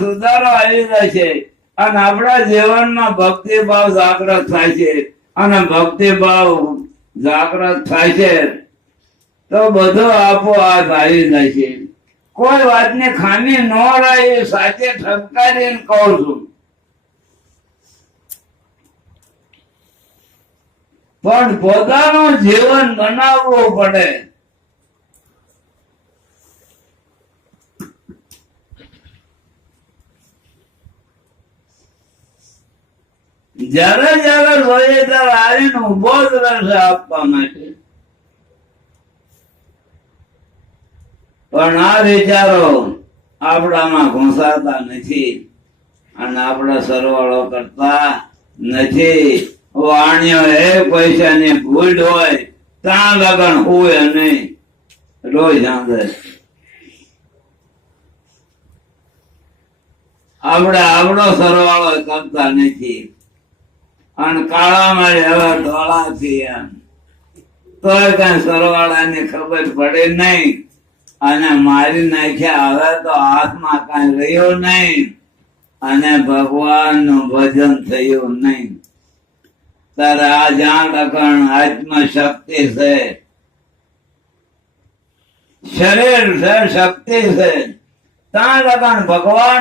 સુધારો આવી જાય છે અને આપણા જીવનમાં ભક્તિ ભાવ જાગૃત થાય છે અને ભક્તિ ભાવ જાગૃત થાય છે તો બધો આપોઆપ આવી જાય છે. કોઈ વાતની ખામી ન રહે એ સાચે ઠપકારીને કહું છું. પણ પોતાનું જીવન બનાવવું પડે. જયારે જયારે જોઈએ ત્યારે આવીને ઉભો જ રહેશે આપવા માટે. પણ આ વિચારો આપણામાં ઘૂંસાતા નથી અને આપણા સરવાળો કરતા નથી. વાણીઓ એ પૈસાની ભૂલ હોય ત્યાં લગન હોય નહીં, રોજ આંધે આપણે આપણો સરવાળો કરતા નથી અને કાળા મારી હવે ધોળાથી એમ તોય કઈ સરવાળાની ખબર પડે નહીં અને મારી નાખ્યા. હવે તો હાથમાં કઈ રહ્યું નહીં અને ભગવાન નું ભજન થયું નહીં. તારે આ જાણ લખણ આત્મશક્તિ છે, શરીર છે શક્તિ છે, ત્યાં લગન ભગવાન